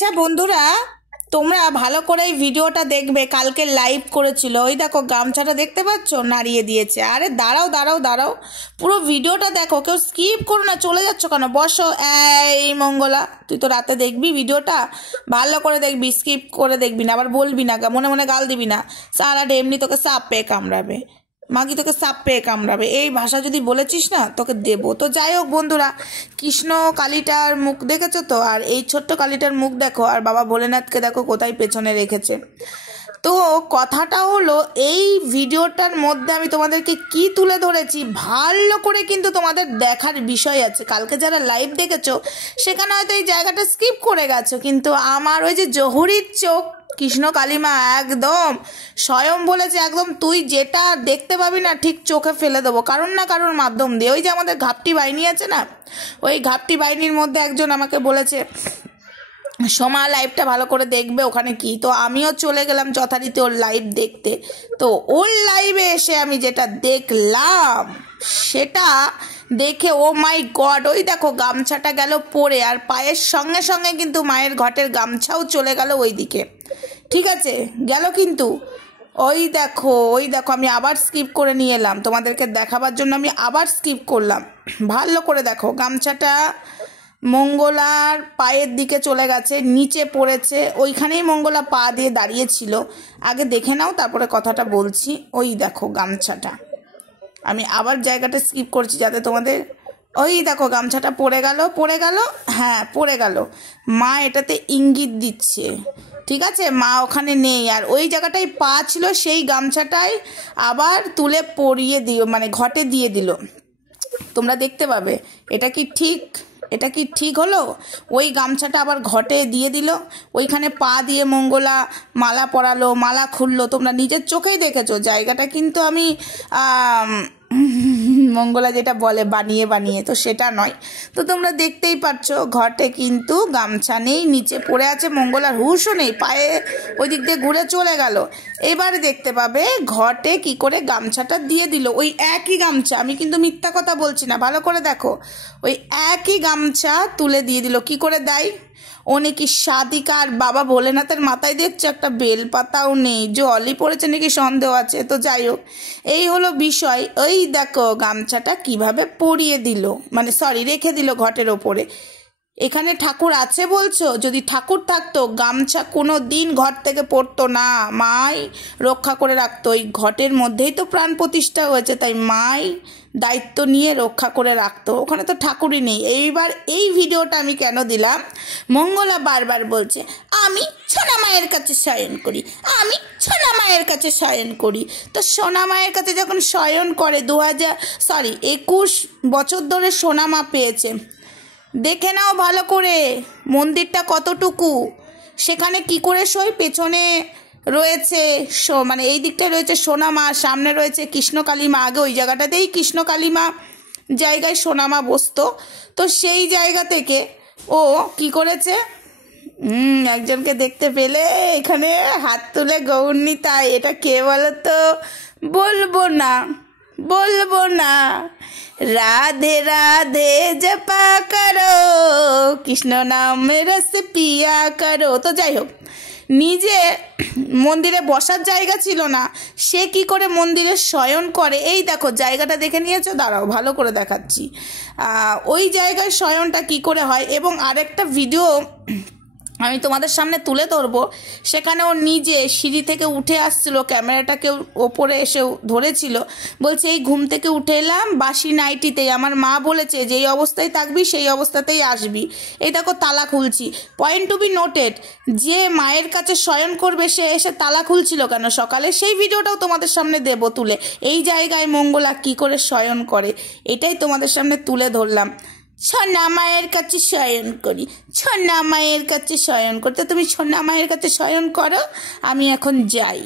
আচ্ছা বন্ধুরা, তোমরা ভালো করে এই ভিডিওটা দেখবে। কালকে লাইভ করেছিল, ওই দেখো গামছাটা দেখতে পাচ্ছ, নাড়িয়ে দিয়েছে। আরে দাঁড়াও দাঁড়াও দাঁড়াও, পুরো ভিডিওটা দেখো, কেউ স্কিপ করো না। চলে যাচ্ছ কেন? বসো। এই মঙ্গলা, তুই তো রাতে দেখবি ভিডিওটা, ভালো করে দেখবি, স্কিপ করে দেখবি না, আবার বলবি না, মনে মনে গাল দিবি না। সারা এমনি তোকে সাপ পেয়ে কামড়াবে, মাগি তোকে সাপ পেয়ে কামড়াবে, এই ভাষা যদি বলেছিস না তোকে দেবো। তো যাই হোক বন্ধুরা, কৃষ্ণ কালীটার মুখ দেখেছো তো, আর এই ছোট্ট কালীটার মুখ দেখো, আর বাবা ভোলেনাথকে দেখো কোথায় পেছনে রেখেছে। তো কথাটা হলো, এই ভিডিওটার মধ্যে আমি তোমাদেরকে কি তুলে ধরেছি ভালো করে কিন্তু তোমাদের দেখার বিষয় আছে। কালকে যারা লাইভ দেখেছো সেখানে হয়তো এই জায়গাটা স্কিপ করে গেছো, কিন্তু আমার ওই যে জহুরির চোখ কৃষ্ণ কালিমা একদম স্বয়ং বলেছে, একদম তুই যেটা দেখতে পাবি না ঠিক চোখে ফেলে দেবো কারণ না কারোর মাধ্যম দিয়ে। ওই যে আমাদের ঘাপটি বাহিনী আছে না, ওই ঘাপটি বাহিনীর মধ্যে একজন আমাকে বলেছে সোমা লাইভটা ভালো করে দেখবে, ওখানে কি। তো আমিও চলে গেলাম যথারীতি ওর লাইভ দেখতে। তো ওর লাইভে এসে আমি যেটা দেখলাম সেটা দেখে ও মাই গড, ওই দেখো গামছাটা গেল পরে, আর পায়ের সঙ্গে সঙ্গে কিন্তু মায়ের ঘটের গামছাও চলে গেল ওই দিকে। ঠিক আছে, গেল কিন্তু ওই দেখো আমি আবার স্কিপ করে নিয়ে এলাম তোমাদেরকে দেখাবার জন্য, আমি আবার স্কিপ করলাম। ভালো করে দেখো, গামছাটা মঙ্গলার পায়ের দিকে চলে গেছে, নিচে পড়েছে, ওইখানেই মঙ্গলা পা দিয়ে দাঁড়িয়েছিল। আগে দেখে নাও, তারপরে কথাটা বলছি। ওই দেখো গামছাটা, আমি আবার জায়গাটা স্কিপ করছি যাতে তোমাদের, ওই দেখো গামছাটা পড়ে গেল, হ্যাঁ পড়ে গেল। মা এটাতে ইঙ্গিত দিচ্ছে, ঠিক আছে, মা ওখানে নেই। আর ওই জায়গাটায় পা ছিল, সেই গামছাটাই আবার তুলে পরিয়ে দিও, মানে ঘটে দিয়ে দিল। তোমরা দেখতে পাবে এটা কি ঠিক হলো? ওই গামছাটা আবার ঘটে দিয়ে দিল, ওইখানে পা দিয়ে মঙ্গলা মালা পরালো, মালা খুললো। তোমরা নিজের চোখেই দেখেছো জায়গাটা, কিন্তু আমি মঙ্গলা যেটা বলে বানিয়ে তো সেটা নয়। তো তোমরা দেখতেই পাচ্ছ ঘটে কিন্তু গামছা নেই, নিচে পড়ে আছে, মঙ্গলার হুঁশও নেই, পায়ে ওই দিক দিয়ে ঘুরে চলে গেল। এবারে দেখতে পাবে ঘটে কি করে গামছাটা দিয়ে দিল, ওই একই গামছা, আমি কিন্তু মিথ্যা কথা বলছি না, ভালো করে দেখো, ওই একই গামছা তুলে দিয়ে দিল। কি করে দেয়? ও নাকি সাদিকা, আর বাবা ভোলেনাথের মাথায় দেখছে একটা বেলপাতাও নেই, জলই পড়েছে নাকি সন্দেহ আছে। তো যাই হোক, এই হলো বিষয়। ওই দেখো গামছাটা কিভাবে পরিয়ে দিল, মানে সরি রেখে দিল ঘটের ওপরে। এখানে ঠাকুর আছে বলছো? যদি ঠাকুর থাকতো গামছা কোনো দিন ঘর থেকে পড়তো না, মাই রক্ষা করে রাখতো। ওই ঘটের মধ্যেই তো প্রাণ প্রতিষ্ঠা হয়েছে, তাই মাই দায়িত্ব নিয়ে রক্ষা করে রাখতো, ওখানে তো ঠাকুরই নেই। এইবার এই ভিডিওটা আমি কেন দিলাম, মঙ্গলা বারবার বলছে আমি সোনা মায়ের কাছে শয়ন করি, আমি সোনা মায়ের কাছে শয়ন করি। তো সোনা মায়ের কাছে যখন শয়ন করে 21 বছর ধরে সোনা মা পেয়েছে, দেখে নাও ভালো করে মন্দিরটা কতটুকু, সেখানে কি করে শোয়। পেছনে রয়েছে মানে এই দিকটায় রয়েছে সোনা মা, সামনে রয়েছে কৃষ্ণ কালীমা। আগে ওই জায়গাটাতেই কৃষ্ণ কালীমা জায়গায় সোনা মা বসতো। তো সেই জায়গা থেকে ও কি করেছে, একজনকে দেখতে পেলে এখানে হাত তুলে গৌরনীতাই, এটা কে বলো তো? বলবো না, রাধে রাধে জপা করো, কৃষ্ণ নামে রস পিয়া করো। তো যাই হোক, নিজে মন্দিরে বসার জায়গা ছিল না, সে কি করে মন্দিরে শয়ন করে। এই দেখো জায়গাটা দেখে নিয়েছো, দাঁড়াও ভালো করে দেখাচ্ছি ওই জায়গায় শয়নটা কি করে হয়। এবং আরেকটা ভিডিও আমি তোমাদের সামনে তুলে ধরবো, সেখানে ও নিজে সিঁড়ি থেকে উঠে আসছিল, ক্যামেরাটাকে ওপরে এসে ধরেছিল, বলছে এই ঘুম থেকে উঠে এলাম বাসি নাইটিতেই, আমার মা বলেছে যেই অবস্থায় থাকবি সেই অবস্থাতেই আসবি। এই দেখো তালা খুলছি। পয়েন্ট টু বি নোটেড, যে মায়ের কাছে শয়ন করবে সে এসে তালা খুলছিল কেন সকালে, সেই ভিডিওটাও তোমাদের সামনে দেবো তুলে। এই জায়গায় মঙ্গলা কি করে শয়ন করে এটাই তোমাদের সামনে তুলে ধরলাম। সোনা মায়ের কাছে শয়ন করি, সোনা মায়ের কাছে শয়ন করতে, তুমি সোনা মায়ের কাছে শয়ন করো, আমি এখন যাই।